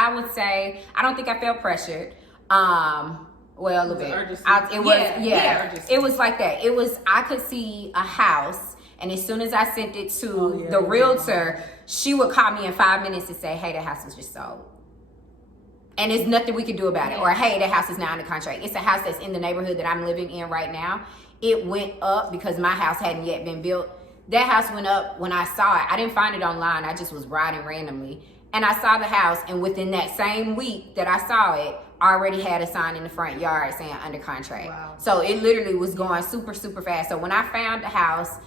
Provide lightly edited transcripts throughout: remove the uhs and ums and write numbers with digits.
I would say I don't think I felt pressured. Well, a little bit. It was like that. It was, I could see a house, and as soon as I sent it to the realtor, she would call me in 5 minutes and say, hey, the house was just sold. And there's nothing we could do about it. Or, hey, the house is now under contract. It's a house that's in the neighborhood that I'm living in right now. It went up because my house hadn't yet been built. That house went up when I saw it. I didn't find it online. I just was riding randomly. And I saw the house, and within that same week that I saw it, I already had a sign in the front yard saying under contract. Wow. So it literally was going super, super fast. So when I found the house,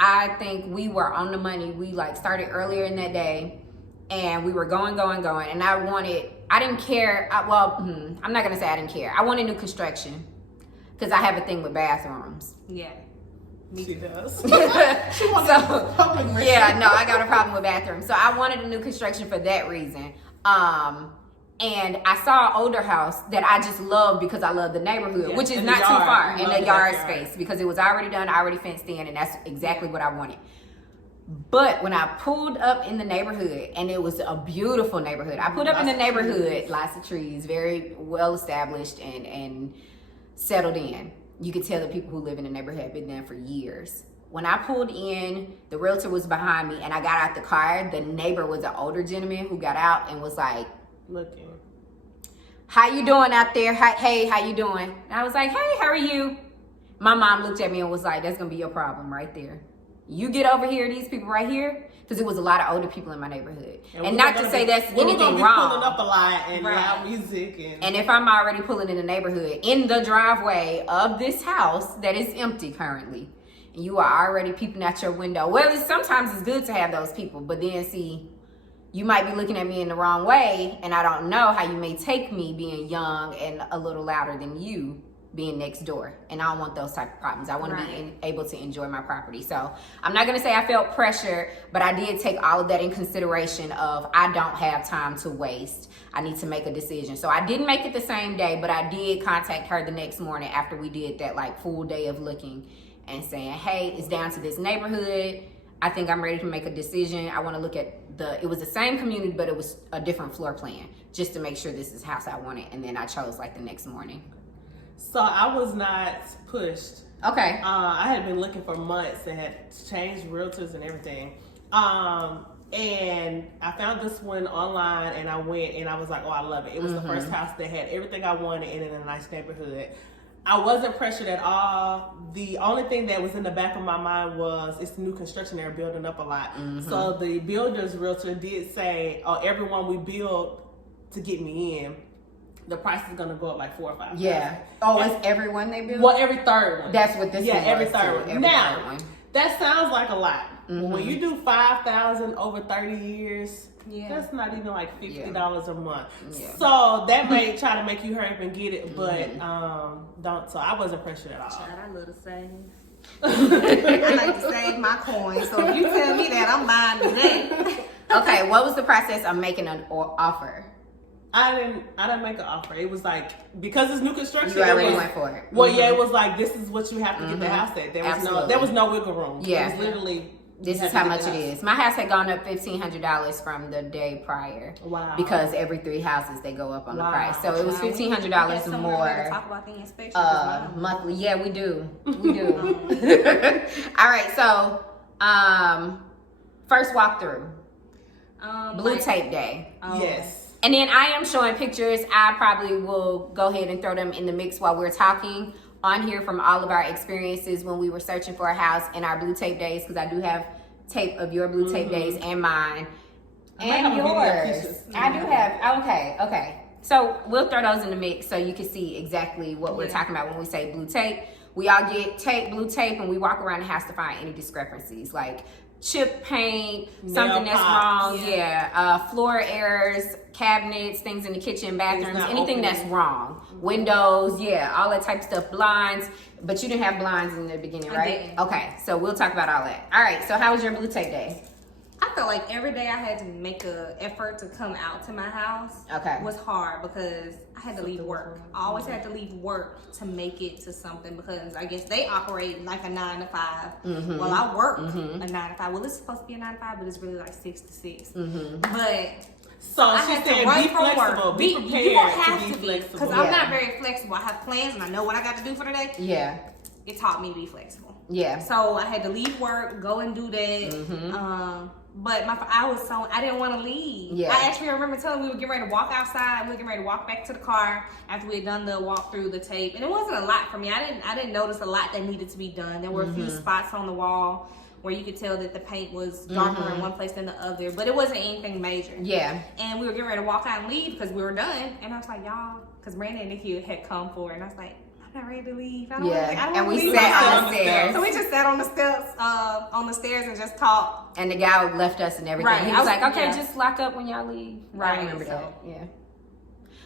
I think we were on the money. We like started earlier in that day, and we were going. And I didn't care. I'm not going to say I didn't care. I wanted new construction because I have a thing with bathrooms. Yeah. She does. I got a problem with bathrooms. So I wanted a new construction for that reason. And I saw an older house that I just loved because I love the neighborhood, which is not too far in the yard space because it was already done, already fenced in, and that's exactly what I wanted. But when I pulled up in the neighborhood, and it was a beautiful neighborhood. I pulled up in the neighborhood, lots of trees, very well established and settled in. You could tell the people who live in the neighborhood had been there for years. When I pulled in, the realtor was behind me, and I got out the car. The neighbor was an older gentleman who got out and was like, looking. How you doing out there? Hey, how you doing? And I was like, hey, how are you? My mom looked at me and was like, that's gonna be your problem right there. You get over here, these people right here, because it was a lot of older people in my neighborhood. And not to say that's anything wrong. Pulling up a lot and loud music. And if I'm already pulling in the neighborhood, in the driveway of this house that is empty currently, and you are already peeping out your window. Well, sometimes it's good to have those people, but then see, you might be looking at me in the wrong way, and I don't know how you may take me being young and a little louder than you being next door. And I don't want those type of problems. I want to be able to enjoy my property. So I'm not going to say I felt pressure, but I did take all of that in consideration of I don't have time to waste. I need to make a decision. So I didn't make it the same day, but I did contact her the next morning after we did that like full day of looking and saying, hey, it's down to this neighborhood. I think I'm ready to make a decision. I want to look at it was the same community, but it was a different floor plan just to make sure this is the house I wanted. And then I chose like the next morning. So I was not pushed. Okay. I had been looking for months and had changed realtors and everything. And I found this one online and I went and I was like, oh, I love it. It was the first house that had everything I wanted and in a nice neighborhood. I wasn't pressured at all. The only thing that was in the back of my mind was it's new construction. They're building up a lot. So the builder's realtor did say, oh, everyone we build to get me in, the price is going to go up like 4 or 5. Yeah. Oh, it's everyone they build? Well, every third one. That's what this one was. Yeah, every third one. Now, third one. That sounds like a lot. When you do 5,000 over 30 years, that's not even like $50 a month. Yeah. So that may try to make you hurry up and get it, but don't. So I wasn't pressured at all. I love to save. I like to save my coins. So if you tell me that, I'm buying today. Okay, what was the process of making an offer? I didn't make an offer. It was like, because it's new construction. You already went for it. Well, yeah, it was like, this is what you have to get the house at. There was no wiggle room. Yeah. It was literally, this is how much it is. My house had gone up $1,500 from the day prior. Wow. Because every 3 houses they go up on the price. So it was $1,500 more. Talk about the inspection monthly. Yeah, we do. We do. All right. So, first walkthrough. Blue tape day. Yes. And then I am showing pictures. I probably will go ahead and throw them in the mix while we're talking on here from all of our experiences when we were searching for a house in our blue tape days, because I do have tape of your blue tape days and mine and yours. I do have. Okay. So we'll throw those in the mix so you can see exactly what we're talking about when we say blue tape. We all get blue tape, and we walk around the house to find any discrepancies, like chip paint, something that's wrong, floor errors, cabinets, things in the kitchen, bathrooms, anything that's wrong, windows, all that type of stuff, blinds, but you didn't have blinds in the beginning, right? Okay, so we'll talk about all that. All right, so how was your blue tape day? I felt like every day I had to make an effort to come out to my house. Was hard because I had to leave work. I always had to leave work to make it to something, because I guess they operate like a 9 to 5. Well, I work a 9 to 5. Well, it's supposed to be a 9 to 5, but it's really like 6 to 6. But So she said, be flexible. Be prepared. You don't have to be flexible. because I'm not very flexible. I have plans and I know what I got to do for the day. Yeah. It taught me to be flexible. Yeah. So I had to leave work, go and do that. But I didn't want to leave. Yeah. I actually remember telling we were getting ready to walk outside. We were getting ready to walk back to the car after we had done the walk through the tape. And it wasn't a lot for me. I didn't notice a lot that needed to be done. There were a few spots on the wall where you could tell that the paint was darker in one place than the other. But it wasn't anything major. Yeah. And we were getting ready to walk out and leave because we were done. And I was like, y'all, because Brandon and Nikki had come for it. And I was like, I'm not ready to leave. I don't want to leave. Sat on the stairs. So we just sat on the stairs and just talked. And the guy left us and everything. Right. He was like, okay, just lock up when y'all leave. Right. I remember that. Yeah.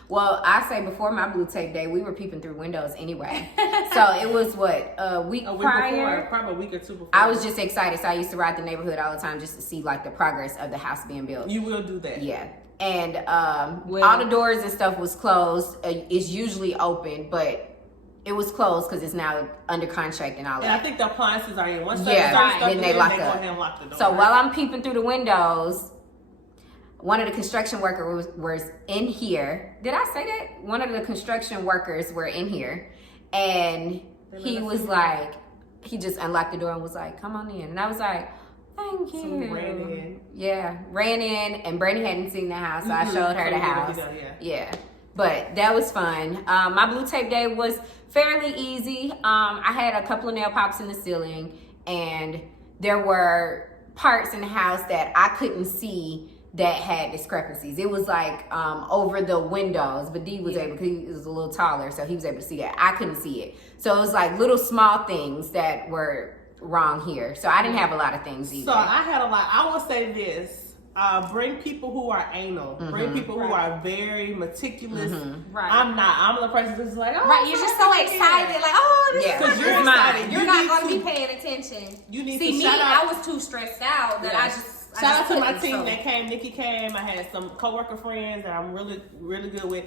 Well, I say before my blue tape day, we were peeping through windows anyway. So it was a week prior? Before, probably a week or two before. I was just excited. So I used to ride the neighborhood all the time just to see like the progress of the house being built. You will do that. Yeah. And all the doors and stuff was closed. It's usually open, but it was closed because it's now under contract and all that. And I think the appliances are in. Once then they lock up. Go ahead and lock the door. So while I'm peeping through the windows, one of the construction workers was in here. Did I say that? One of the construction workers were in here. And he was like, he just unlocked the door and was like, come on in. And I was like, thank you. So we ran in. Yeah, ran in. And Brandy hadn't seen the house, so I showed her the house. Yeah. But that was fun. My blue tape day was fairly easy. I had a couple of nail pops in the ceiling. And there were parts in the house that I couldn't see that had discrepancies. It was like over the windows, but D was able, because he was a little taller, so he was able to see that. I couldn't see it. So it was like little small things that were wrong here. So I didn't have a lot of things either. So I had a lot. I will say this. Bring people who are anal. Bring people who are very meticulous. Right. I'm the person that's like, oh, right. You're just so excited, like, oh, this is because you're excited. You're not going to be paying attention. You need to shout out. I was too stressed out that I just. Shout out to my team that came. Nikki came. I had some coworker friends that I'm really, really good with.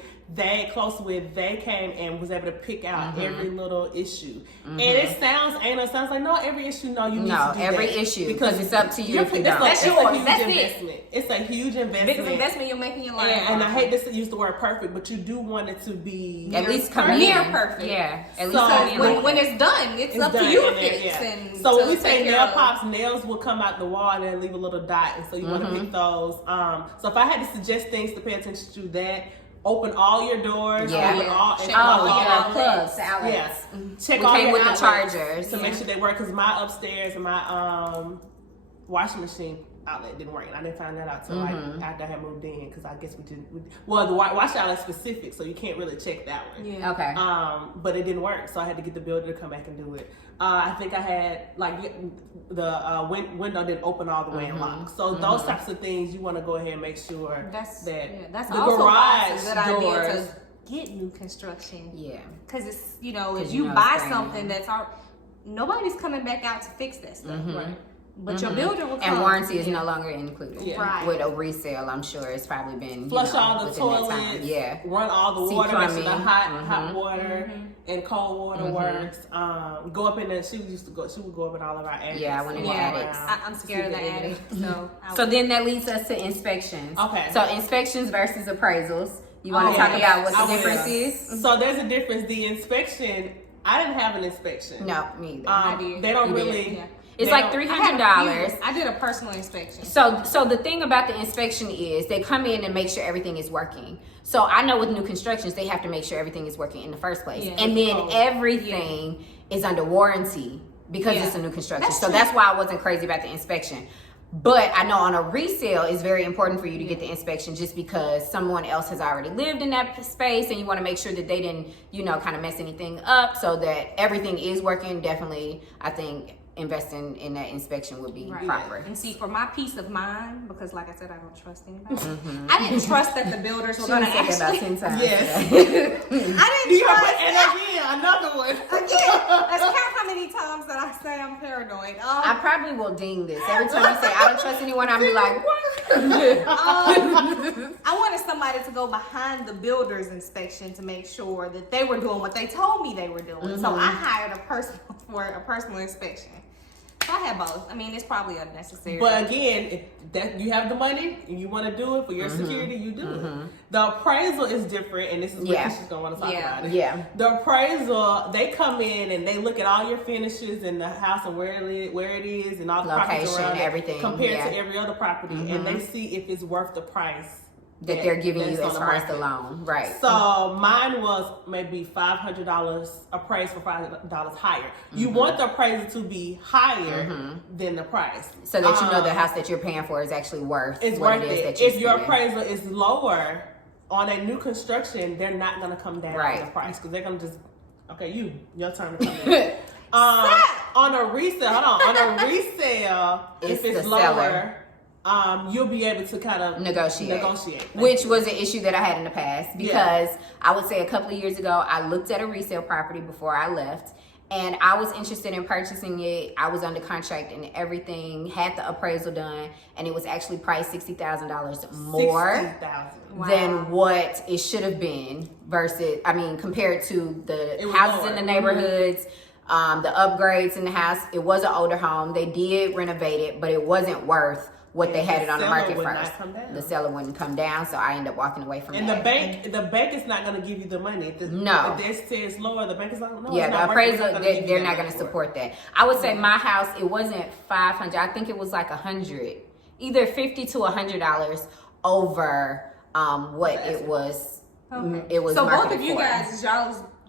Close with. They came and was able to pick out every little issue. And it sounds anal. It sounds like no, every issue. No, you need to do every that issue because it's up to you. If you don't. That's yours. That's investment. It's a huge investment. Biggest investment you're making in your life. And I hate to use the word perfect, but you do want it to be at least come near perfect. Yeah. At least when it's done, it's up to you to fix. And so when we say nail pops, nails will come out the wall and then leave a little dot, and so you want to pick those. So if I had to suggest things to pay attention to, that open all your doors. Open all plugs, outlets. Yes. Check all your with outlets the chargers to make sure they work. Because my upstairs and my washing machine outlet didn't work, and I didn't find that out till like after I had moved in, because I guess we didn't. Well, the wash outlet specific, so you can't really check that one. Yeah. Okay. But it didn't work, so I had to get the builder to come back and do it. I think I had like the window didn't open all the way and lock. So those types of things you want to go ahead and make sure that's the also garage a good doors. Idea to get new construction. Yeah. Because it's if you buy something that's nobody's coming back out to fix that stuff, right? But your builder will come. And warranty is no longer included. Yeah. Right. With a resale, I'm sure it's probably been flush all the toilets. Yeah. Run all the water. Make sure the hot water and cold water works. Go up in the. She would go up in all of our attics. Yeah, I went in the attics. I'm scared of the attic. So then that leads us to inspections. Okay. So inspections versus appraisals. You want to talk about what the difference is? So there's a difference. The inspection. I didn't have an inspection. No, me either. They don't really. Yeah. It's like $300. I did a personal inspection. So the thing about the inspection is they come in and make sure everything is working. So I know with new constructions, they have to make sure everything is working in the first place. Yeah, and then everything is under warranty because it's a new construction. That's why I wasn't crazy about the inspection. But I know on a resale, it's very important for you to get the inspection just because someone else has already lived in that space and you want to make sure that they didn't, kind of mess anything up so that everything is working. Definitely, I think investing in that inspection would be proper. And see, for my peace of mind, because like I said, I don't trust anybody. I didn't trust that the builders were going to actually. About 10 times. Yes. I didn't trust. And again, another one. Let's count how many times that I say I'm paranoid. I probably will ding this every time you say I don't trust anyone. I'm be like, what? I wanted somebody to go behind the builder's inspection to make sure that they were doing what they told me they were doing. So I hired a person for a personal inspection. So I have both. I mean, it's probably unnecessary. But again, if that you have the money and you want to do it for your security, you do it. The appraisal is different, and this is what she's gonna want to talk about it. Yeah. The appraisal, they come in and they look at all your finishes in the house and where it is and all the properties around it, everything compared to every other property, and they see if it's worth the price that they're giving you as far as the loan, right? So mine was maybe $500 appraised for $5 higher. You want the appraisal to be higher than the price, so that you know the house that you're paying for is actually worth. It's what worth it is it. that you're If your spending. appraisal is lower on a new construction, they're not going to come down on the price because they're going to just your turn to come in. On a resale, if it's lower. Seller. You'll be able to kind of negotiate. Which was an issue that I had in the past because I would say a couple of years ago, I looked at a resale property before I left and I was interested in purchasing it. I was under contract and everything, had the appraisal done, and it was actually priced $60,000 more than what it should have been compared to the houses in the neighborhoods. The upgrades in the house. It was an older home. They did renovate it, but it wasn't worth what they had it on the market first. The seller wouldn't come down, so I ended up walking away from that. And the bank is not going to give you the money. If they say it's lower, the bank is not. No, the appraisal, they're not going to support that. I would say my house, it wasn't $500. I think it was like $100, either $50 to $100 over what it was. Okay. It was. So both of you guys,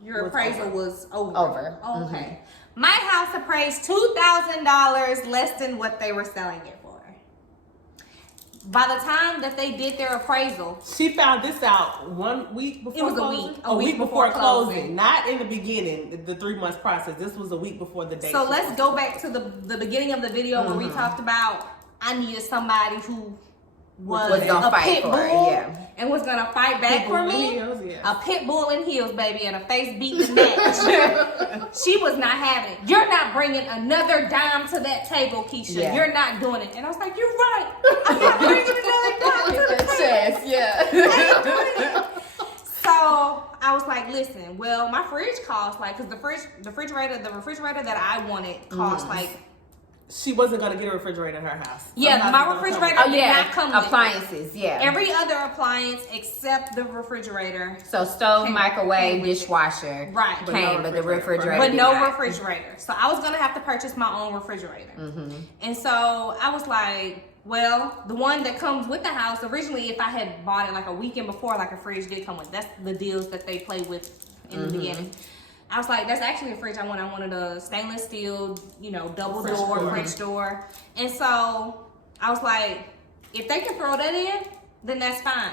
your appraisal was over. Oh, okay. My house appraised $2,000 less than what they were selling it for. By the time that they did their appraisal, she found this out 1 week before. It was closing? a week before closing. Not in the beginning, the 3 months process. This was a week before the date. So let's go back to the beginning of the video where we talked about I needed somebody who was gonna a fight pit for bull it, and was gonna fight back for me. A pit bull in heels, baby, and a face beating match. She was not having it. You're not bringing another dime to that table, Keisha. Yeah. You're not doing it. And I was like, you're right. I'm not bringing another dime to the table. I ain't doing it. So I was like, listen, well, my fridge costs because the refrigerator that I wanted cost she wasn't going to get a refrigerator in her house. Yeah, my refrigerator did not come with appliances. Yeah, every other appliance except the refrigerator. So stove, microwave, dishwasher, came, but the refrigerator, but no refrigerator. So I was going to have to purchase my own refrigerator. And so I was like, well, the one that comes with the house, originally, if I had bought it like a weekend before, like a fridge did come with, that's the deals that they play with in the beginning. I was like, that's actually a fridge I wanted. I wanted a stainless steel, double door, French door. And so I was like, if they can throw that in, then that's fine.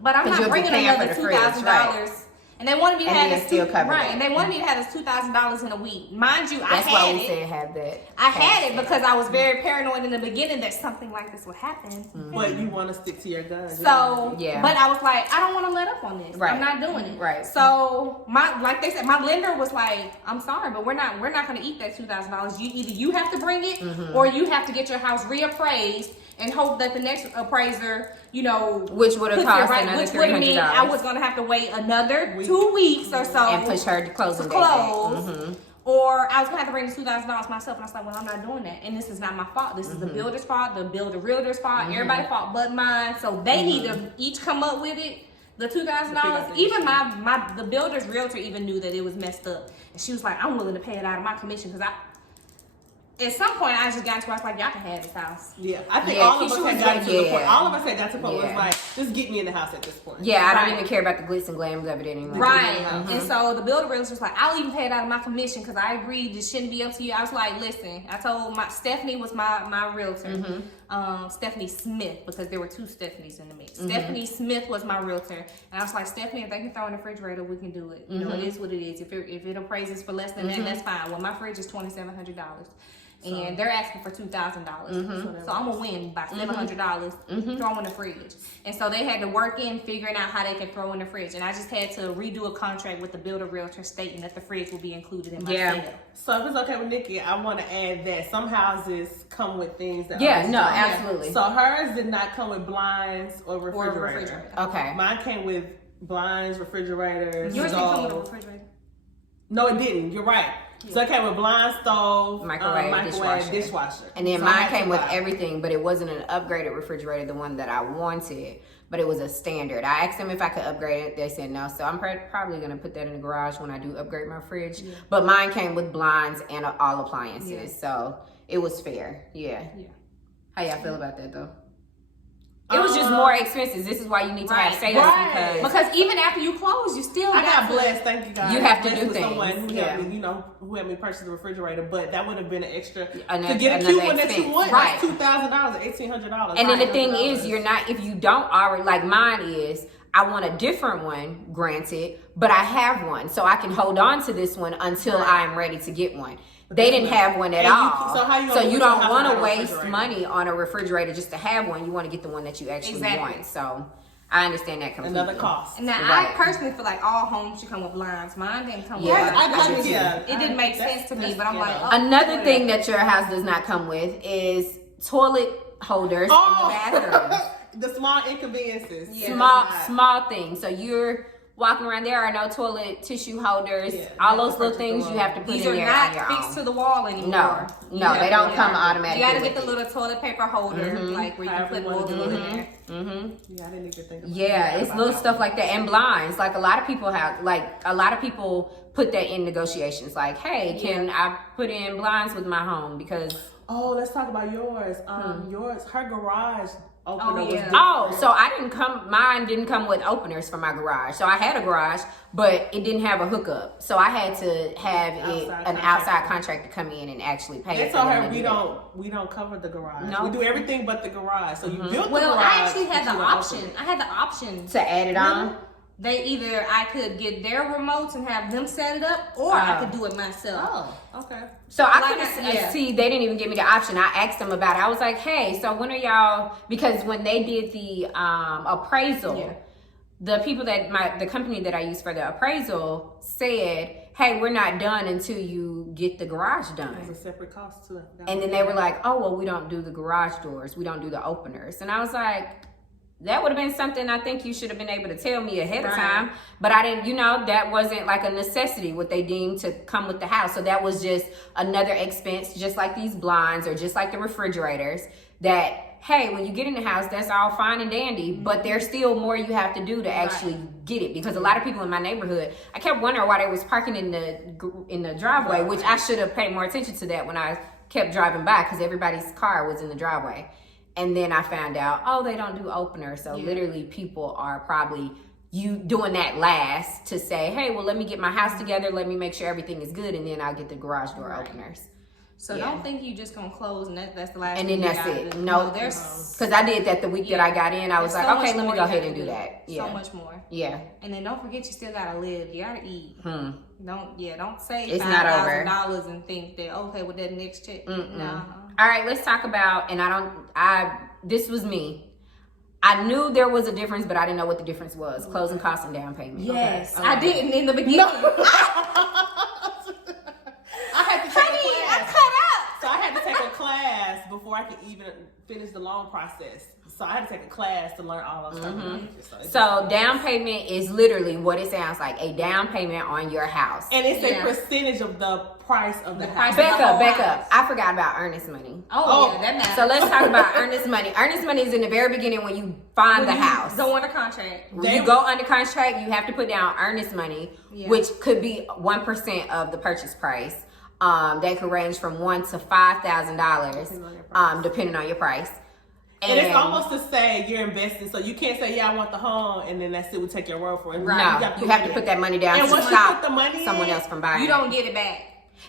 But I'm not bringing another $2,000. And they wanted me to have this and they wanted me to have this $2,000 in a week. Mind you, that's why we said have that. I had it because I was very paranoid in the beginning that something like this would happen. But you want to stick to your guns. So but I was like, I don't want to let up on this. I'm not doing it. So like they said, my lender was like, I'm sorry, but we're not going to eat that $2,000. Either you have to bring it or you have to get your house reappraised and hope that the next appraiser, which would have cost another $300. Which would mean I was going to have to wait another 2 weeks or so and push her to closing date. Or I was going to have to bring the $2,000 myself, and I was like, well, I'm not doing that, and this is not my fault. This is the builder's fault, the realtor's fault, everybody's fault but mine. So they need to each come up with it. The $2,000. Even the builder's realtor even knew that it was messed up, and she was like, I'm willing to pay it out of my commission because at some point, I just got to where I was like, y'all can have this house. Yeah, I think all of us had gotten to the point. All of us had got to the point where it was like, just get me in the house at this point. Yeah, I don't even care about the glitz and glams of it anymore. Right. And so the builder realtor was like, I'll even pay it out of my commission because I agreed this shouldn't be up to you. I was like, listen, I told Stephanie was my realtor. Stephanie Smith, because there were two Stephanies in the mix. Stephanie Smith was my realtor. And I was like, Stephanie, if they can throw in the refrigerator, we can do it. It is what it is. If it appraises for less than that, that's fine. Well, my fridge is $2,700. And they're asking for $2,000. So I'm going to win by $700 throwing the fridge. And so they had to work in figuring out how they could throw in the fridge. And I just had to redo a contract with the builder realtor stating that the fridge will be included in my sale. So if it's okay with Nikki, I want to add that some houses come with things that absolutely. So hers did not come with blinds or refrigerator. Okay. Mine came with blinds, refrigerators. Yours didn't come with a refrigerator? No, it didn't. You're right. So it came with blind, stove, microwave, dishwasher. And then mine came with everything, but it wasn't an upgraded refrigerator, the one that I wanted, but it was a standard. I asked them if I could upgrade it. They said no. So I'm probably going to put that in the garage when I do upgrade my fridge. Yeah. But mine came with blinds and all appliances. Yeah. So it was fair. Yeah. How y'all feel about that though? It was just more expensive. This is why you need to have savings because even after you close, you still got blessed. Thank you guys. You have to do things. Someone who helped me, who helped me purchase the refrigerator, but that would have been an extra to get a cute one that you want. Right. $2,000, $1,800. And then the thing is, you're not if you don't already like mine is. I want a different one, granted, but I have one, so I can hold on to this one until I am ready to get one. They didn't have one at all. So you don't want to waste money on a refrigerator just to have one. You want to get the one that you actually want. So I understand that completely. Another cost. Now, I personally feel like all homes should come with blinds. Mine didn't come with blinds. It didn't make sense to me, but I'm like, another thing that your house does not come with is toilet holders in the bathroom. The small inconveniences. Small things. So you're walking around, there are no toilet tissue holders. All those little things you have to put in there. These are not fixed to the wall anymore. No, they don't come automatically. You got to get the little toilet paper holder, like where you can put multiple in there. Yeah, I didn't even think about that. Yeah, it's little stuff like that. And blinds. Like a lot of people put that in negotiations. Like, hey, can I put in blinds with my home? Because let's talk about yours. Her garage opener was different. So mine didn't come with openers for my garage. So I had a garage, but it didn't have a hookup. So I had to have an outside contractor come in and actually pay. They told her we don't cover the garage. No. We do everything but the garage. So you built the garage. Well, I actually had the option. I had the option to add it on. I could get their remotes and have them set it up, or I could do it myself. Oh, okay. So I couldn't see. They didn't even give me the option. I asked them about it. I was like, "Hey, so when are y'all?" Because when they did the appraisal, the people the company that I used for the appraisal said, "Hey, we're not done until you get the garage done." It's a separate cost too. And then they were like, "Oh, well, we don't do the garage doors. We don't do the openers." And I was like, that would have been something I think you should have been able to tell me ahead of time. But I didn't, that wasn't like a necessity, what they deemed to come with the house. So that was just another expense, just like these blinds or just like the refrigerators, that, hey, when you get in the house, that's all fine and dandy, but there's still more you have to do to actually get it. Because a lot of people in my neighborhood, I kept wondering why they was parking in the driveway, which I should have paid more attention to that when I kept driving by, because everybody's car was in the driveway. And then I found out, they don't do openers. So literally people are probably doing that last to say, hey, well, let me get my house together. Let me make sure everything is good. And then I'll get the garage door openers. So don't think you just going to close and that's the last and then that's it. No, because I did that the week that I got in. I was like, okay, let me go ahead and do that. So much more. Yeah. And then don't forget you still got to live. You got to eat. Don't say it's $5,000 and think that, okay, with that next check. No. All right, let's talk about, this was me. I knew there was a difference, but I didn't know what the difference was. Closing costs and down payment. Yes, okay. I didn't in the beginning. I had to take a class. I cut up. So I had to take a class before I could even finish the loan process. So I had to take a class to learn all those stuff. So down payment is literally what it sounds like, a down payment on your house. And it's a percentage of the price of the house. Back up. I forgot about earnest money. That matters. So let's talk about earnest money. Earnest money is in the very beginning when you find the house. Go under contract. When you go under contract, you have to put down earnest money, which could be 1% of the purchase price. That could range from $1,000 to $5,000, depending on your price. And it's almost to say you're investing, so you can't say, I want the home, and then that's it, we take your word for it. Right. No, you have to put that money down to stop someone else from buying it. You don't get it back.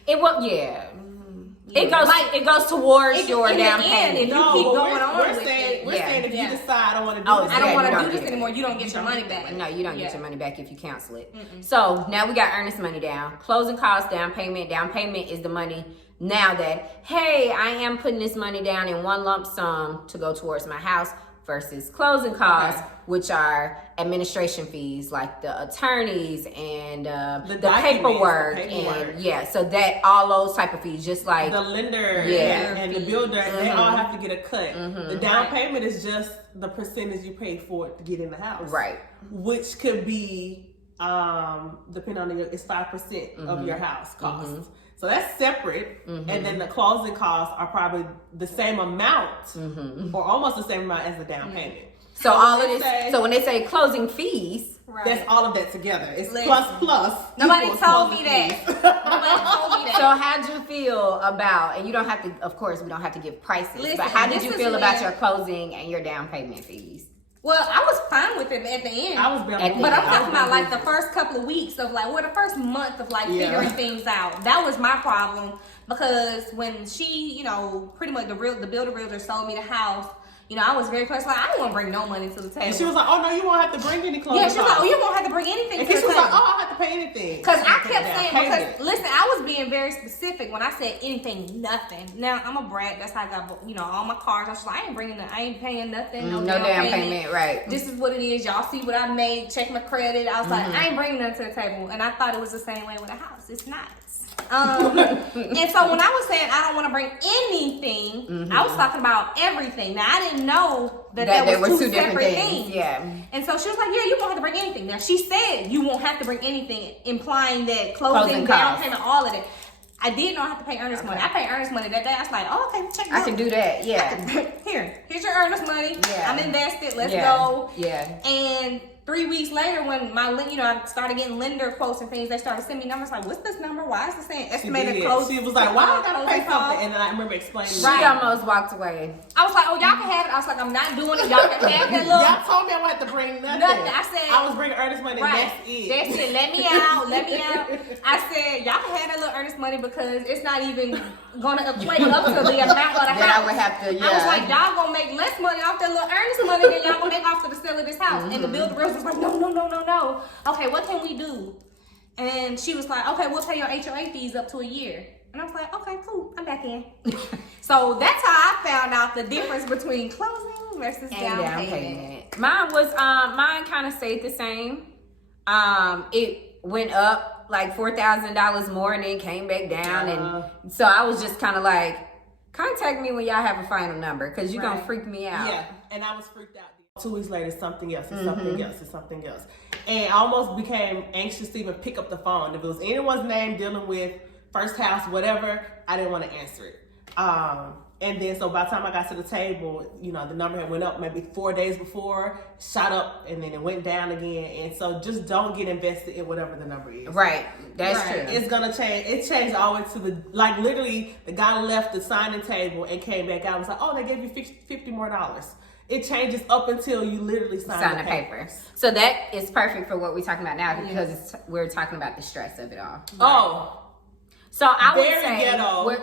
It will, It goes towards your down payment. If you keep going on with it. We're saying if you decide, I don't want to do this. I don't want to do this anymore, you don't get your money back. No, you don't get your money back if you cancel it. So now we got earnest money down. Closing costs, down payment. Down payment is the money now that, hey, I am putting this money down in one lump sum to go towards my house, versus closing costs, which are administration fees, like the attorneys and the paperwork. And so that all those type of fees, just like the lender and the builder, they all have to get a cut. The down payment is just the percentage you pay for it to get in the house, right? Which could be depending on it's 5% of your house cost. So that's separate. And then the closing costs are probably the same amount or almost the same amount as the down payment. So all of this, so when they say closing fees, that's all of that together. It's plus. Nobody told me that. Nobody told me that. So how'd you feel about, and you don't have to, of course, we don't have to give prices, but how did you feel about your closing and your down payment fees? Well, I was fine with it at the end. But I'm talking about like the first couple of weeks of like, the first month of like figuring things out. That was my problem because when she, pretty much the builder realtor sold me the house. I was very close. Like, I didn't want to bring no money to the table. And she was like, "Oh no, you won't have to bring any clothes." Yeah, she was like, "Oh, you won't have to bring anything." And she was like, "Oh, I don't have to pay anything." Because I kept saying, listen, I was being very specific when I said anything, nothing. Now I'm a brat. That's how I got, all my cars. I was like, I ain't paying nothing. No damn payment. Right. This is what it is. Y'all see what I made. Check my credit. I was like, I ain't bringing nothing to the table. And I thought it was the same way with a house. It's not. And so when I was saying I don't want to bring anything, I was talking about everything. Now I didn't know that was two separate things. Yeah. And so she was like, "Yeah, you won't have to bring anything." Now she said you won't have to bring anything, implying that closing down payment, all of it. I did not have to pay earnest money. I paid earnest money that day. I was like, "Oh, okay, check. I can do that. Yeah. Here's your earnest money. Yeah. I'm invested. Let's go." Yeah. And 3 weeks later, when I started getting lender quotes and things, they started sending me numbers like, "What's this number? Why is it saying estimated close?" She was like, "Why I gotta pay something?" And then I remember explaining. She almost walked away. I was like, "Oh, y'all can have it." I was like, "I'm not doing it. Y'all can have that little." Y'all told me I wanted to bring nothing. I said I was bringing earnest money. Right. That's it. That's it. Let me out. I said, "Y'all can have that little earnest money because it's not even gonna equate up to the amount of the house." I would have to. I was like, "Y'all gonna make less money off that little earnest money than y'all gonna make off to the sale of this house." And the builder was like, "No. Okay, what can we do?" And she was like, "Okay, we'll pay your HOA fees up to a year." And I was like, "Okay, cool, I'm back in." So that's how I found out the difference between closing versus down payment. Mine kind of stayed the same. It went up like $4,000 more and then came back down, and so I was just kind of like, contact me when y'all have a final number because you're gonna freak me out. Yeah, and I was freaked out. 2 weeks later, something else, and something else, and something else. And I almost became anxious to even pick up the phone. If it was anyone's name dealing with first house, whatever, I didn't want to answer it. And then, so by the time I got to the table, the number had went up maybe 4 days before, shot up, and then it went down again. And so just don't get invested in whatever the number is. Right. That's true. It's going to change. It changed all the way to literally, the guy left the signing table and came back out and was like, "Oh, they gave you $50 more." It changes up until you literally sign the paper. So that is perfect for what we're talking about now because we're talking about the stress of it all. Right. Oh. So I would very say ghetto.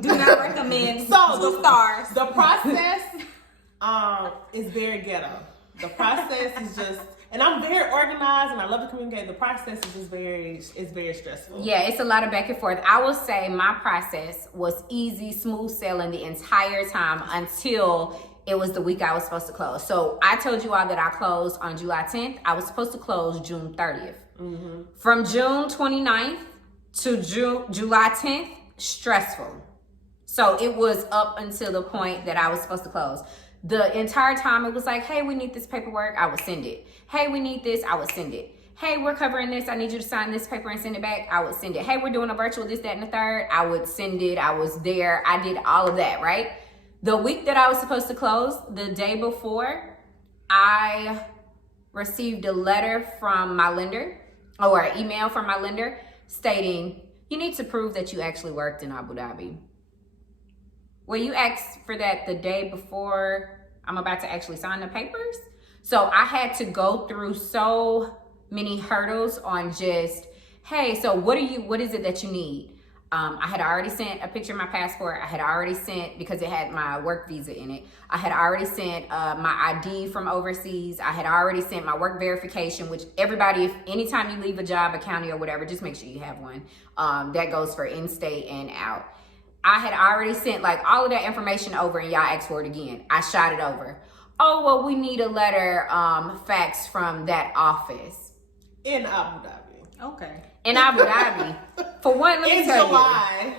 Do not recommend the stars. The process is very ghetto. The process is just, and I'm very organized and I love to communicate. The process is just very stressful. Yeah, it's a lot of back and forth. I will say my process was easy, smooth sailing the entire time until it was the week I was supposed to close. So I told you all that I closed on July 10th. I was supposed to close June 30th. From June 29th to July 10th, stressful. So it was up until the point that I was supposed to close. The entire time it was like, "Hey, we need this paperwork," I would send it. "Hey, we need this," I would send it. "Hey, we're covering this, I need you to sign this paper and send it back," I would send it. "Hey, we're doing a virtual this, that, and the third," I would send it. I was there. I did all of that, right? The week that I was supposed to close, the day before, I received a letter from my lender, or an email from my lender stating, "You need to prove that you actually worked in Abu Dhabi." Well, you asked for that the day before I'm about to actually sign the papers. So I had to go through so many hurdles on just, "Hey, so what is it that you need?" I had already sent a picture of my passport. I had already sent, because it had my work visa in it, I had already sent my ID from overseas. I had already sent my work verification, which everybody, if anytime you leave a job, a county or whatever, just make sure you have one. That goes for in-state and out. I had already sent all of that information over and y'all asked for it again. I shot it over. "Oh, well, we need a letter faxed from that office." In Abu Dhabi. Okay. In Abu Dhabi. For one, let me tell you. In July.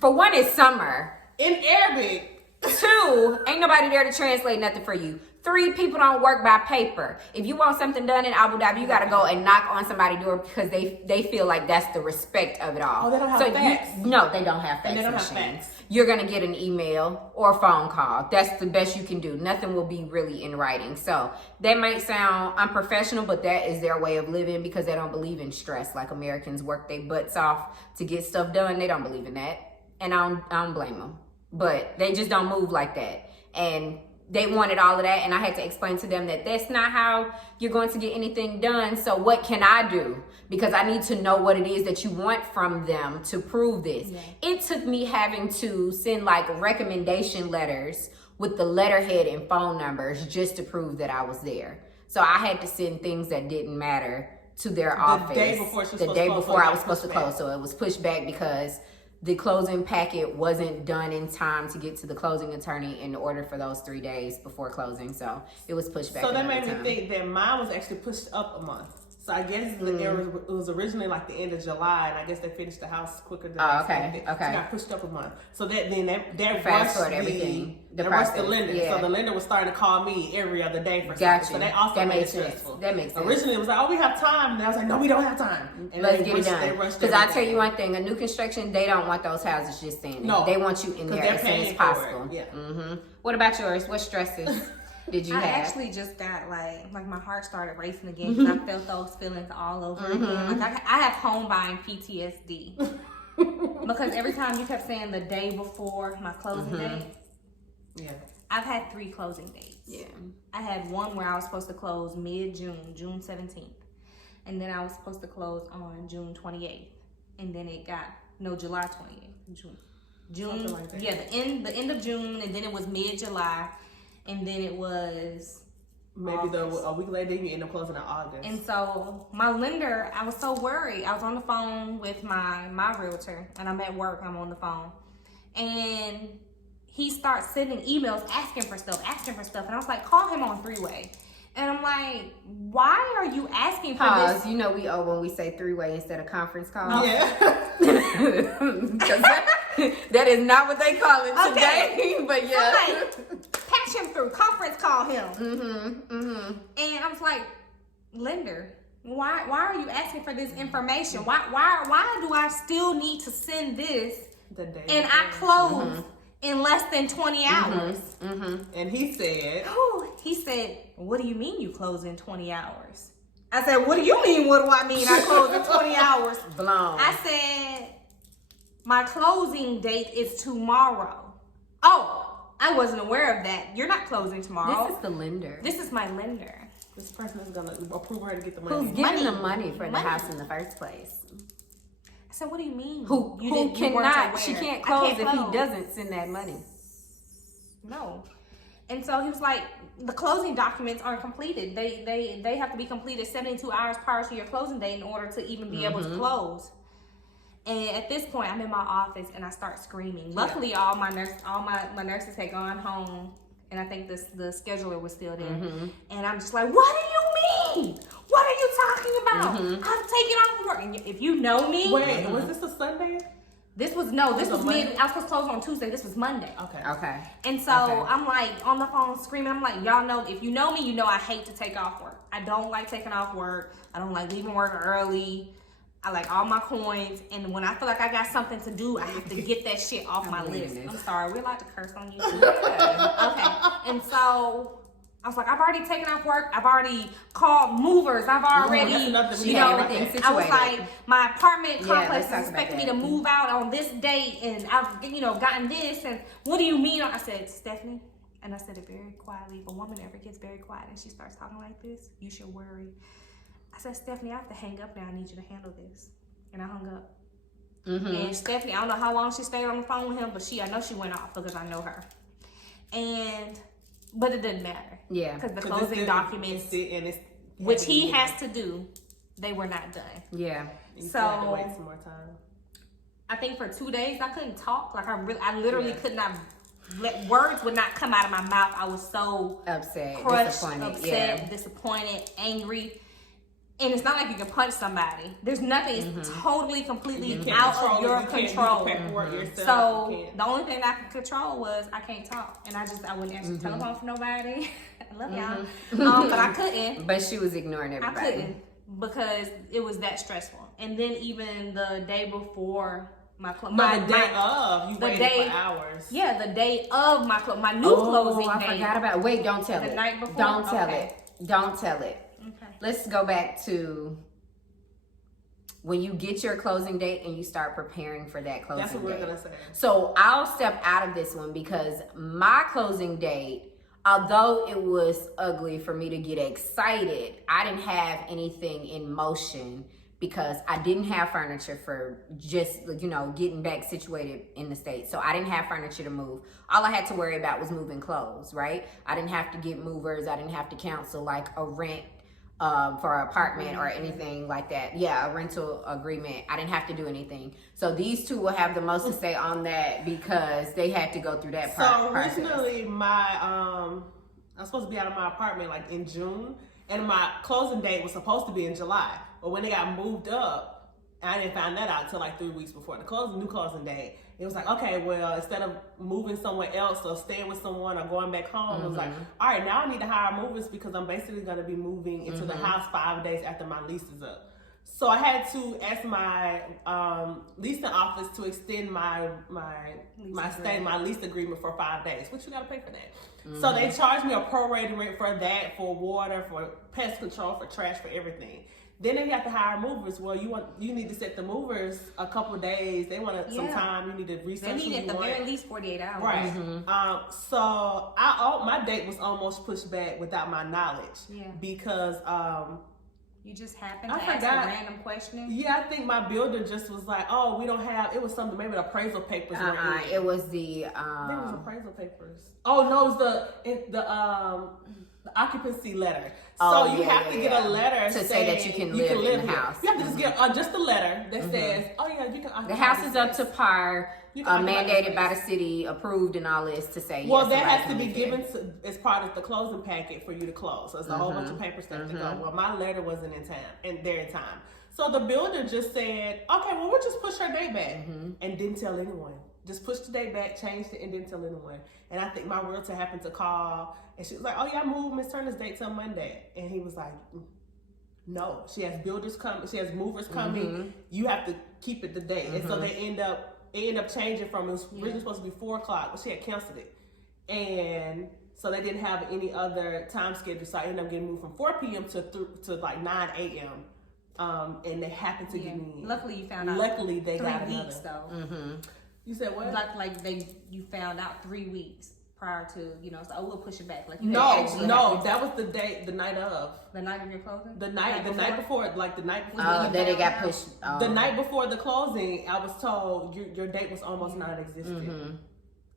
For one, it's summer. In Arabic. 2, ain't nobody there to translate nothing for you. 3, people don't work by paper. If you want something done in Abu Dhabi, you gotta go and knock on somebody's door because they feel like that's the respect of it all. Oh, they don't have fax? No, they don't have fax. And they don't machines. have fax. You're gonna get an email or a phone call. That's the best you can do. Nothing will be really in writing. So that might sound unprofessional, but that is their way of living because they don't believe in stress. Like Americans work their butts off to get stuff done. They don't believe in that. And I don't blame them. But they just don't move like that. And they wanted all of that, and I had to explain to them that that's not how you're going to get anything done. So what can I do? Because I need to know what it is that you want from them to prove this. Yeah. It took me having to send like recommendation letters with the letterhead and phone numbers just to prove that I was there. So I had to send things that didn't matter to their office the day before I was supposed to close. So it was pushed back because the closing packet wasn't done in time to get to the closing attorney in order for those 3 days before closing. So it was pushed back. So that made me think that mine was actually pushed up a month. So I guess it was originally like the end of July, and I guess they finished the house quicker than expected. So it got pushed up a month. So that rushed everything. That rushed the lender. Yeah. So the lender was starting to call me every other day for something. So they also made it stressful. That makes sense. Originally it was like, oh, we have time. And I was like, no, we don't have time. And let's get it done. Because I tell you one thing, a new construction, they don't want those houses just standing. No. They want you in there as soon as possible. Yeah. Mm-hmm. What about yours? What stresses did you have? I actually just got like my heart started racing again because I felt those feelings all over again. Like I have home buying PTSD because every time you kept saying the day before my closing date. Yeah. I've had 3 closing dates. Yeah. I had one where I was supposed to close mid-June, June 17th. And then I was supposed to close on June 28th. And then it got July 28th. June. Like that. Yeah, the end of June, and then it was mid-July. And then it was maybe a week later, then you end up closing in August. And so my lender, I was so worried. I was on the phone with my realtor, and I'm at work. I'm on the phone, and he starts sending emails asking for stuff. And I was like, call him on 3-way. And I'm like, why are you asking for this? You know we owe when we say 3-way instead of conference call. Oh. Yeah. That is not what they call it today. But yeah. Like, patch him through. Conference call him. And I was like, lender, why are you asking for this information? Why do I still need to send this? The day and I close in less than 20 hours. And he said, what do you mean you close in 20 hours? I said, what do you mean? What do I mean? I close in 20 hours. Blown. I said, my closing date is tomorrow. Oh, I wasn't aware of that. You're not closing tomorrow. This is the lender. This is my lender. This person is going to approve her to get the money. Who's giving the money for the house in the first place? I said, what do you mean? She can't close if he doesn't send that money. No. And so he was like, the closing documents aren't completed. They have to be completed 72 hours prior to your closing date in order to even be able to close. And at this point, I'm in my office and I start screaming. Luckily, all my nurses had gone home, and I think the scheduler was still there. And I'm just like, what do you mean? What are you talking about? I'm taking off work. And if you know me, wait, was this a Sunday? This was I was supposed to close on Tuesday. This was Monday. Okay. And so I'm like on the phone screaming. I'm like, y'all know, if you know me, you know I hate to take off work. I don't like taking off work. I don't like leaving work early. I like all my coins. And when I feel like I got something to do, I have to get that shit off my list. I'm sorry. We're allowed to curse on YouTube. Okay. And so I was like, I've already taken off work. I've already called movers. I've already, everything situated. I was like, my apartment complex is expecting me to move out on this date, and I've, gotten this. And what do you mean? I said, Stephanie, and I said it very quietly. If a woman ever gets very quiet and she starts talking like this, you should worry. I said, Stephanie, I have to hang up now. I need you to handle this. And I hung up. And Stephanie, I don't know how long she stayed on the phone with him, but I know she went off because I know her. But it didn't matter. Yeah. Because the closing documents, which he has to do, they were not done. Yeah. So had to wait some more time. I think for 2 days I couldn't talk. Like I literally could not. Words would not come out of my mouth. I was so upset, crushed, disappointed, angry. And it's not like you can punch somebody. There's nothing. It's totally, completely out of your control. So the only thing that I could control was I can't talk, and I wouldn't answer the telephone for nobody. I love y'all, but I couldn't. But she was ignoring everybody. I couldn't because it was that stressful. And then even the day before my closing, the day of, you waited for hours. Yeah, the day of my new closing I day. forgot about it. Wait, don't tell it. The night before? Don't tell it. Don't tell it. Okay. Let's go back to when you get your closing date and you start preparing for that closing date. That's what we're going to say. So I'll step out of this one because my closing date, although it was ugly for me to get excited, I didn't have anything in motion because I didn't have furniture for just, getting back situated in the States. So I didn't have furniture to move. All I had to worry about was moving clothes, right? I didn't have to get movers. I didn't have to cancel like a rent for an apartment or anything like that. Yeah, a rental agreement. I didn't have to do anything. So these two will have the most to say on that because they had to go through that process. So originally I was supposed to be out of my apartment like in June, and my closing date was supposed to be in July. But when they got moved up, I didn't find that out until like 3 weeks before the new closing date. It was like, okay, well, instead of moving somewhere else or staying with someone or going back home, it was like, all right, now I need to hire movers because I'm basically going to be moving into the house 5 days after my lease is up. So I had to ask my leasing office to extend my lease agreement for 5 days, which you got to pay for that. So they charged me a prorated rent for that, for water, for pest control, for trash, for everything. Then they have to hire movers. Well, you need to set the movers a couple of days. They want some time. You need to research. They need at the very least 48 hours. Right. So my date was almost pushed back without my knowledge. Yeah. Because you just happened to ask a random question. Yeah, I think my builder just was like, "Oh, we don't have." It was something, maybe the appraisal papers. It was the. It was appraisal papers. Oh no, it was the occupancy letter. So you have to get a letter to say that you can live in the house. You have to just get just a letter that says, "Oh yeah, you can occupy the house is up to par, mandated by the city, approved, and all this to say." Well, that has to be given as part of the closing packet for you to close. So it's a whole bunch of paper stuff to go. Well, my letter wasn't in time. So the builder just said, "Okay, well, we'll just push her date back," and didn't tell anyone. Just pushed the date back, changed it, and didn't tell anyone. And I think my realtor happened to call, and she was like, "Oh yeah, I moved Miss Turner's date till Monday." And he was like, "No, she has builders coming, she has movers coming. You have to keep it the date." And so they end up changing from, it was originally supposed to be 4:00, but she had canceled it. And so they didn't have any other time schedule. So I ended up getting moved from 4 p.m. to like 9 a.m. And they happened to get me. Luckily you found out. Luckily they 3 got weeks another. though. You said what? You found out 3 weeks prior to, so we'll push it back. Like No, that was the day, the night of. The night of your closing? The night before. Then it got pushed. The night before the closing, I was told your date was almost non-existent.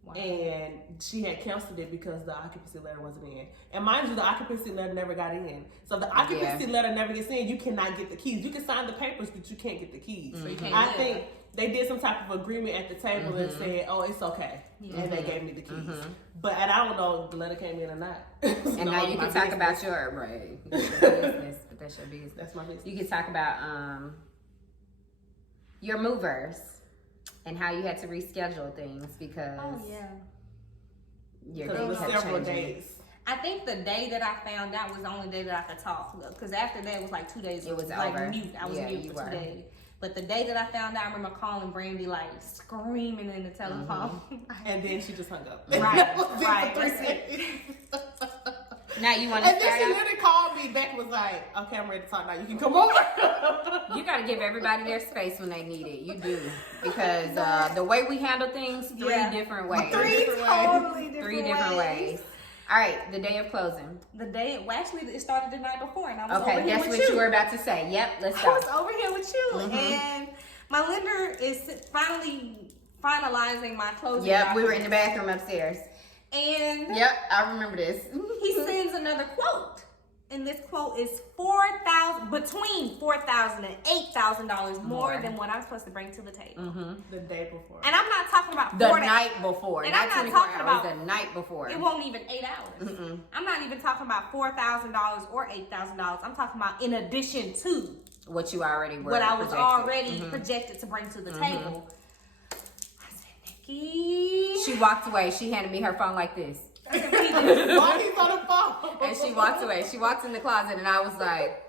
Wow. And she had canceled it because the occupancy letter wasn't in. And mind you, the occupancy letter never got in. So if the occupancy letter never gets in, you cannot get the keys. You can sign the papers, but you can't get the keys. So I think they did some type of agreement at the table and said, "Oh, it's okay," and they gave me the keys. And I don't know if the letter came in or not. And now you can talk about your business, but that's your business. That's my business. You can talk about your movers and how you had to reschedule things because your days had several days. I think the day that I found out was the only day that I could talk, because after that it was like 2 days. It was like over. Mute. I was mute for 2 days. But the day that I found out, I remember calling Brandy like screaming in the telephone. And then she just hung up. Right. Now you want to start. And then she literally called me back and was like, "Okay, I'm ready to talk now. You can come over." You got to give everybody their space when they need it. You do. Because the way we handle things, three different ways. Three different ways. All right, the day of closing. Actually, it started the night before, and I was over here with you. Okay, that's what you were about to say. Yep, let's go. I was over here with you, and my lender is finally finalizing my closing. Yep, we were in the bathroom upstairs. And yep, I remember this. He sends another quote. And this quote is between $4,000 and $8,000 more than what I'm supposed to bring to the table. Mm-hmm. The day before. And I'm not talking about the night before. And I'm not talking about the night before. It won't even 8 hours. Mm-mm. I'm not even talking about $4,000 or $8,000. I'm talking about in addition to what you already were. What I was already projected to bring to the table. I said, Nikki. She walked away. She handed me her phone like this. While he's on the phone. And she walked away. She walked in the closet and I was like,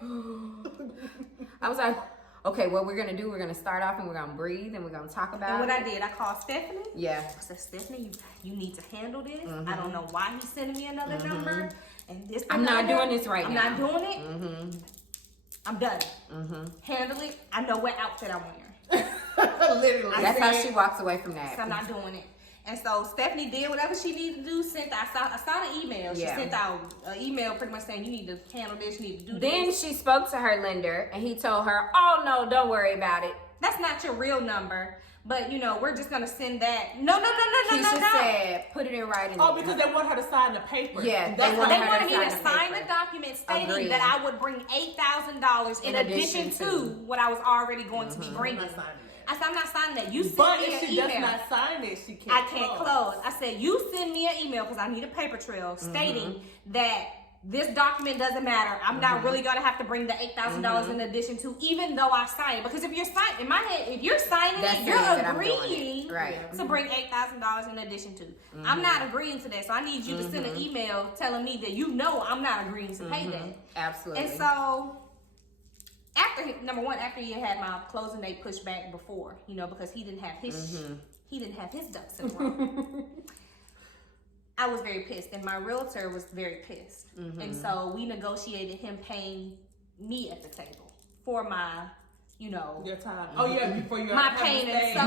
okay, what we're going to do, we're going to start off and we're going to breathe and we're going to talk about it. And what I did, I called Stephanie. Yeah. I said, Stephanie, you need to handle this. I don't know why he's sending me another number. And this. I'm not doing this right now. I'm not doing it. I'm done. Handle it. I know what outfit I'm wearing. Literally. That's how she walks away from that. So I'm not doing it. And so Stephanie did whatever she needed to do. I saw an email. She sent out an email pretty much saying you need to handle this, you need to do this. Then she spoke to her lender and he told her, oh no, don't worry about it. That's not your real number. But we're just gonna send that. No. Keisha said, put it in writing. Oh, because they want her to sign the paper. Yeah, they wanted me to sign the document stating that I would bring $8,000 in addition to what I was already going to be bringing. I said, I'm not signing that. You send me an email. But if she does not sign it, she can't I can't close. I said, you send me an email because I need a paper trail stating that this document doesn't matter. I'm not really going to have to bring the $8,000 in addition to, even though I signed it. Because if you're signing, in my head, if you're signing it, you're agreeing to bring $8,000 in addition to. I'm not agreeing to that. So I need you to send an email telling me that I'm not agreeing to pay that. Absolutely. And so... after he had my closing date pushed back before, because he didn't have his ducks in a row. I was very pissed, and my realtor was very pissed, and so we negotiated him paying me at the table for my, your time. Oh yeah, before you my pain and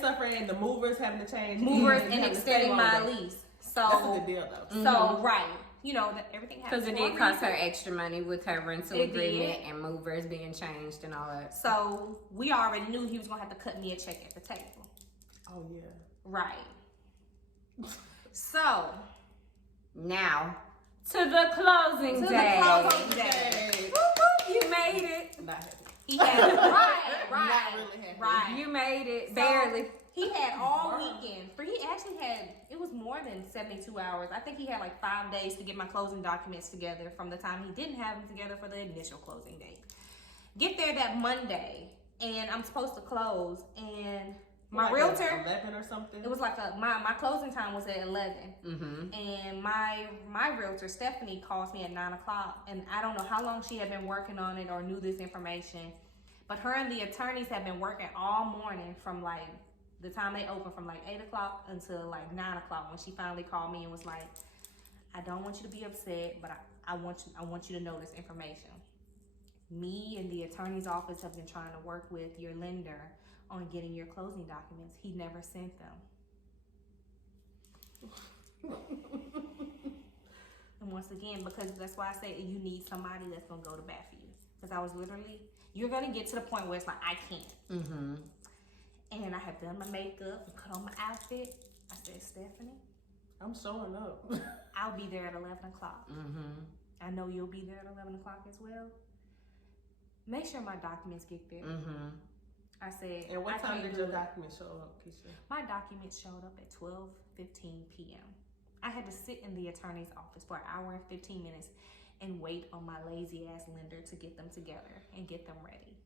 suffering, and the movers having to change and extending my lease. So that's a good deal though. So right. That everything happens. Because it did cost her extra money with her rental agreement and movers being changed and all that. So we already knew he was going to have to cut me a check at the table. Oh, yeah. Right. So. Now, to the closing day. Woo-hoo, you made it. Not happy. He had, Not really happy. Right. You made it, so, barely. He had all weekend. He actually had, it was more than 72 hours. I think he had like 5 days to get my closing documents together from the time he didn't have them together for the initial closing date. Get there that Monday, and I'm supposed to close, and my realtor, 11 or something. It was like my closing time was at 11, and my realtor Stephanie calls me at 9 o'clock, and I don't know how long she had been working on it or knew this information, but her and the attorneys had been working all morning from like the time they opened from like 8 o'clock until like 9 o'clock when she finally called me and was like, I don't want you to be upset, but I want you to know this information. Me and the attorney's office have been trying to work with your lender on getting your closing documents. He never sent them. And once again, because that's why I say you need somebody that's gonna go to bat for you. Because I was literally, you're gonna get to the point where it's like, I can't. And I had done my makeup and put on my outfit. I said, Stephanie, I'm showing up. I'll be there at 11 o'clock. I know you'll be there at 11 o'clock as well. Make sure my documents get there. I said, and what time did your documents show up, Keisha? My documents showed up at 12:15 p.m. I had to sit in the attorney's office for an hour and 15 minutes and wait on my lazy ass lender to get them together and get them ready.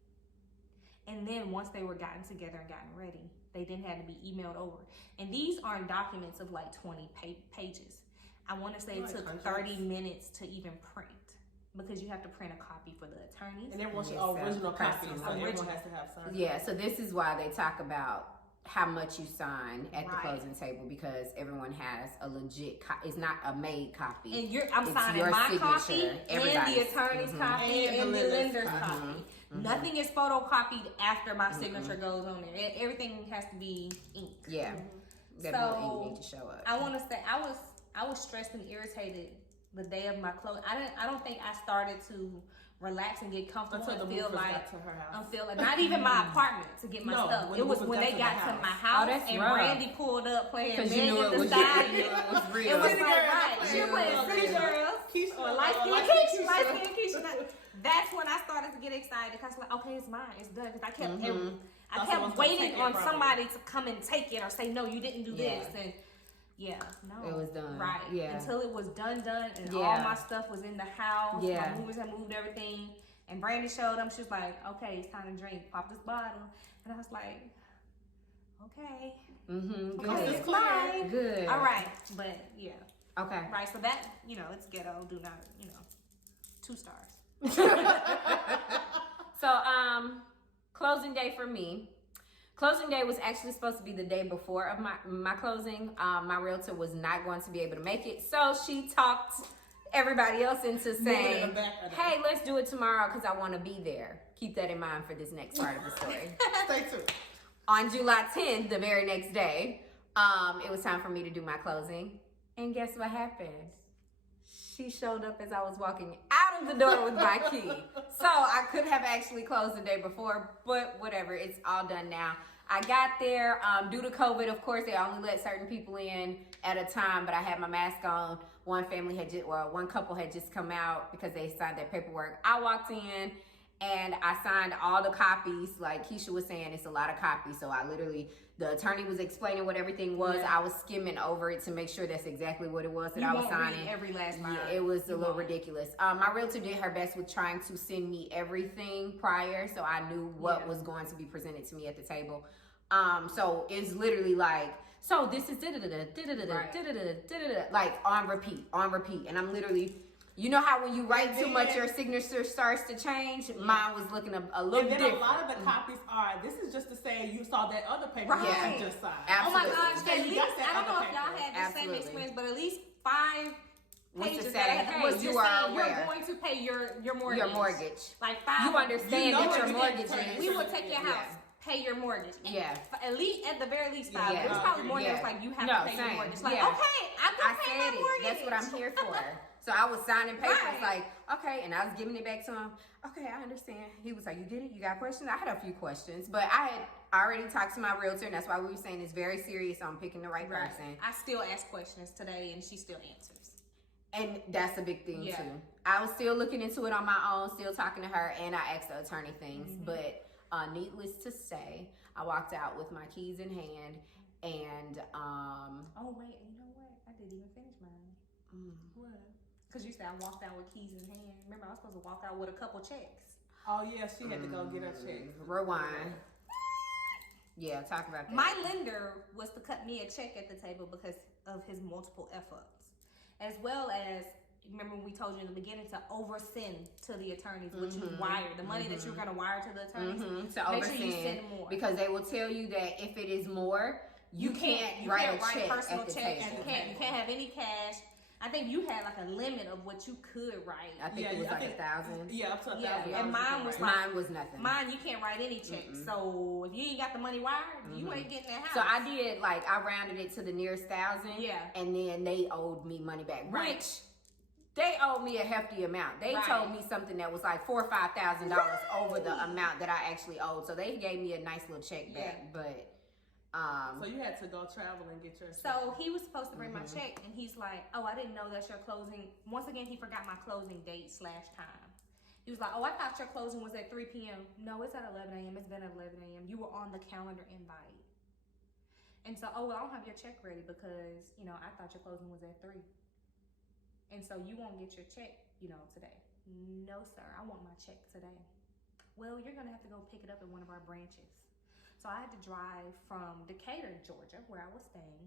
And then once they were gotten together and gotten ready, they then had to be emailed over. And these aren't documents of like 20 pages. I want to say it took 30 minutes to even print, because you have to print a copy for the attorneys. And everyone's original copies, so everyone has to have signed. Yeah, so this is why they talk about how much you sign at the closing table, because everyone has a legit it's not a made copy. And I'm signing my copy and the attorney's copy and the lender's copy. Nothing is photocopied after my signature goes on there. Everything has to be inked. Yeah. So ink need to show up. I want to say I was stressed and irritated the day of my close. I don't think I started to relax and get comfortable and feel like not even my apartment to get my stuff. It was when they got to my house and Brandy pulled up playing Megan Thee Stallion. It was real. It was like, right, she playing City Girls. Keisha. Or light-skinned Keisha. That's when I started to get excited because like, okay, it's mine, it's done. Because I kept waiting on somebody to come and take it or say, no, you didn't do this. And no. It was done. Right. Yeah. Until it was done, and all my stuff was in the house. Yeah. My movers had moved everything. And Brandy showed them. She was like, okay, it's time to drink. Pop this bottle. And I was like, okay. Mm-hmm. Good. Good. All right. But yeah. Okay. Right. So that, it's ghetto. Do not, 2 stars. So, closing day for me. Closing day was actually supposed to be the day before of my closing. My realtor was not going to be able to make it. So she talked everybody else into saying, hey, let's do it tomorrow because I want to be there. Keep that in mind for this next part of the story. Stay tuned. On July 10th, the very next day, it was time for me to do my closing. And guess what happened? She showed up as I was walking out of the door with my key. So I could have actually closed the day before, but whatever, it's all done now. I got there, due to COVID, of course, they only let certain people in at a time, but I had my mask on. One couple had just come out because they signed their paperwork. I walked in and I signed all the copies. Like Keisha was saying, it's a lot of copies. So the attorney was explaining what everything was. Yeah. I was skimming over it to make sure that's exactly what it was that I was signing. Read every last line. Yeah, it was a little ridiculous. My realtor did her best with trying to send me everything prior, so I knew what was going to be presented to me at the table. So it's literally like, so this is like on repeat, and I'm literally. You know how when you write too much, your signature starts to change? Yeah. Mine was looking a little different. And then a lot of the copies are, this is just to say you saw that other paper that you just signed. Absolutely. Oh my gosh, at least, I don't know if y'all had the same experience, but at least 5 pages that was just saying you're going to pay your mortgage. Your mortgage. Like 5. You understand that your mortgage is. We will take your house. Pay your mortgage. At the very least 5. Yeah. It was probably more than it's like you have to pay your mortgage. Like, okay, I pay my mortgage. That's what I'm here for. So I was signing papers like, okay, and I was giving it back to him. Okay, I understand. He was like, you get it? You got questions? I had a few questions, but I had already talked to my realtor, and that's why we were saying it's very serious on picking the right person. I still ask questions today, and she still answers. And that's a big thing, too. I was still looking into it on my own, still talking to her, and I asked the attorney things. But needless to say, I walked out with my keys in hand, and... Oh, wait, you know what? I didn't even finish mine. What? Because you said I walked out with keys in hand. Remember, I was supposed to walk out with a couple checks. Oh, yeah, she had to go get her check. Rewind. Yeah, talk about that. My lender was to cut me a check at the table because of his multiple F-ups. As well as, remember when we told you in the beginning to oversend to the attorneys what you wired. The money that you were going to wire to the attorneys. To make sure you send more. Because they will tell you that if it is more, you can't write a check personal at the check, table. And you can't have any cash. I think you had like a limit of what you could write. I think it was like 1,000. Yeah, up to 1,000. Yeah, and mine was mine was nothing. Mine, you can't write any checks. So if you ain't got the money wired, you ain't getting that house. So I did I rounded it to the nearest 1,000. Yeah. And then they owed me money back, which they owed me a hefty amount. They told me something that was like $4,000 or $5,000 over the amount that I actually owed. So they gave me a nice little check back, but. So you had to go travel and get your check. So he was supposed to bring my check, and he's like, oh, I didn't know that's your closing. Once again, he forgot my closing date / time. He was like, oh, I thought your closing was at 3 p.m. No, it's at 11 a.m. It's been at 11 a.m. You were on the calendar invite. And so, oh, well, I don't have your check ready because, I thought your closing was at 3. And so you won't get your check, today. No, sir, I want my check today. Well, you're going to have to go pick it up at one of our branches. So I had to drive from Decatur, Georgia, where I was staying,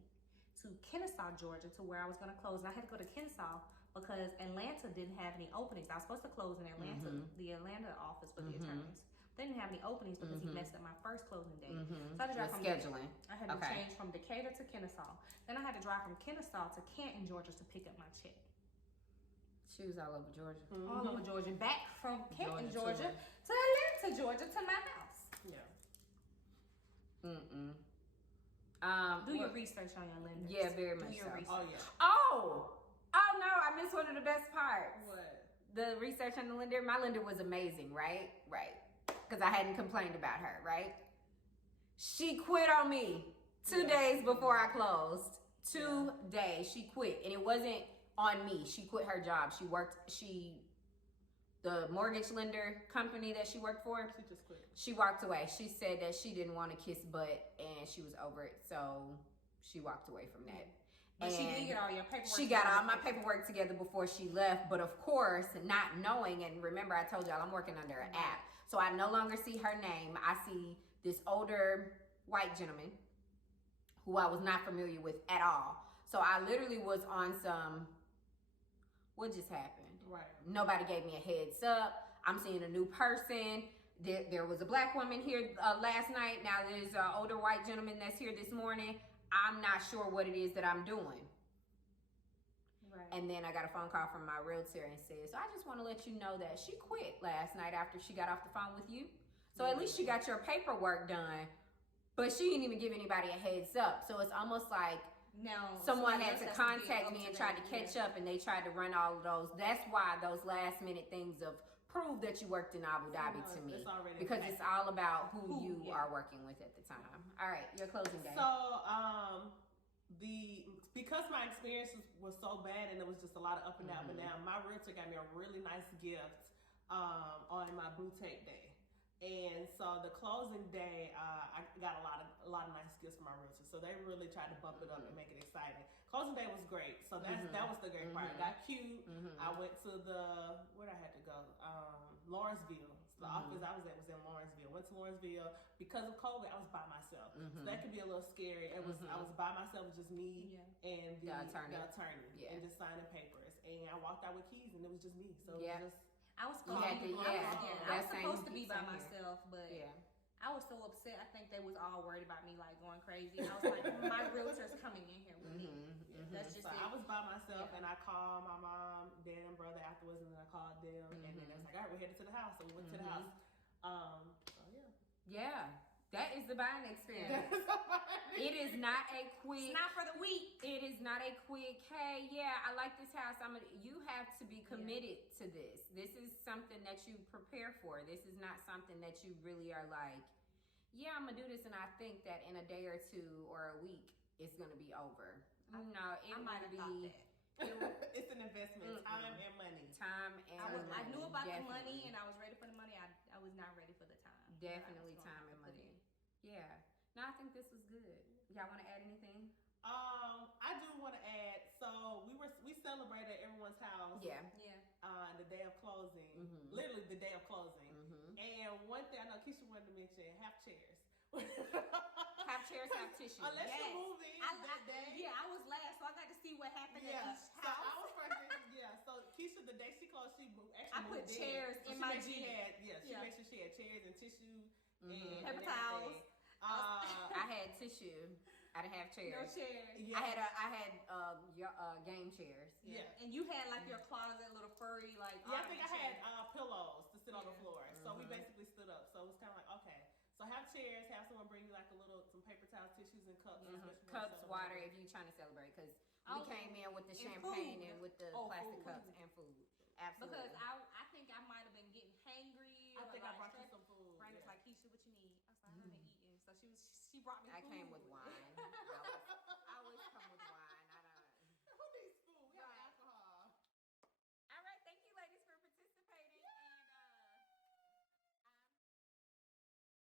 to Kennesaw, Georgia, to where I was going to close. And I had to go to Kennesaw because Atlanta didn't have any openings. I was supposed to close in Atlanta, the Atlanta office for the attorneys. They didn't have any openings because he messed up my first closing date. So I had to drive from scheduling. I had to change from Decatur to Kennesaw. Then I had to drive from Kennesaw to Canton, Georgia, to pick up my check. She was all over Georgia. All over Georgia. Back from Canton, Georgia to Atlanta, Georgia, to my house. Yeah. Do your research on your lenders. Yeah, very much so. Research. Oh, yeah. Oh no, I missed one of the best parts. What? The research on the lender. My lender was amazing, right? Because I hadn't complained about her, right? She quit on me 2 days before I closed. 2 days. She quit. And it wasn't on me. She quit her job. The mortgage lender company that she worked for, she just quit. She walked away. She said that she didn't want to kiss butt and she was over it. So she walked away from that. But she did get all your paperwork. She got all my paperwork together before she left. But of course, not knowing, and remember I told y'all I'm working under an app. So I no longer see her name. I see this older white gentleman who I was not familiar with at all. So I literally was on some, what just happened? Right. Nobody gave me a heads up. I'm seeing a new person. There was a black woman here last night. Now there's an older white gentleman that's here this morning. I'm not sure what it is that I'm doing. Right. And then I got a phone call from my realtor and said, so I just want to let you know that she quit last night after she got off the phone with you. So at least she got your paperwork done, but she didn't even give anybody a heads up. So it's almost like someone had to contact me and tried to catch up, and they tried to run all of those. That's why those last minute things of prove that you worked in Abu Dhabi to me, because it's all about who you are working with at the time. All right, your closing day. So because my experience was so bad and it was just a lot of up and down, but now my realtor got me a really nice gift on my boutique day. And so the closing day, I got a lot of nice gifts from my realtor. So they really tried to bump it up and make it exciting. Closing day was great. So that was the great part. It got cute. I went to where I had to go? Lawrenceville. So the office I was at was in Lawrenceville. Went to Lawrenceville. Because of COVID, I was by myself. So that could be a little scary. I was by myself, just me and the attorney. And just signing papers. And I walked out with keys and it was just me. So it was just... I was supposed to be by myself, but I was so upset. I think they was all worried about me like going crazy. I was like, my realtor's coming in here with me. That's just it. I was by myself and I called my mom, dad, and brother afterwards, and then I called them, and then they was like, all right, we're headed to the house. So we went to the house. Yeah. That is the buying experience. It is not a quick. It's not for the week. It is not a quick. Hey, yeah, I like this house. You have to be committed to this. This is something that you prepare for. This is not something that you really are like, yeah, I'm gonna do this, and I think that in a day or two or a week it's gonna be over. No, it might be. It's an investment, time and money. I knew about the money and I was ready for the money. I was not ready for the time. Definitely time and money. Yeah. No, I think this was good. Y'all want to add anything? I do want to add. So we celebrated at everyone's house. Yeah. The day of closing, literally the day of closing. And one thing I know Keisha wanted to mention: have chairs. Have chairs, have tissue. Unless you're moving that day. Yeah, I was last, so I got to see what happened at each house. So I was first. So Keisha, the day she closed, she actually put chairs in my gym. She made sure she had chairs and tissue and paper towels. I had tissue. I didn't have chairs. No chairs. Yeah. I had game chairs. Yeah. And you had like your closet, little furry like. Yeah, I think I had pillows to sit on the floor. So we basically stood up. So it was kind of like, okay. So have chairs, have someone bring you like some paper towels, tissues, and cups. Cups, water, if you're trying to celebrate. Because we came in with the champagne and with the plastic cups and food. Absolutely. Because I think I might have been getting hangry. I think I brought you some food. Brandon's like, Keisha, what you need? I was like, I haven't eaten. So she brought me food. I came with wine. I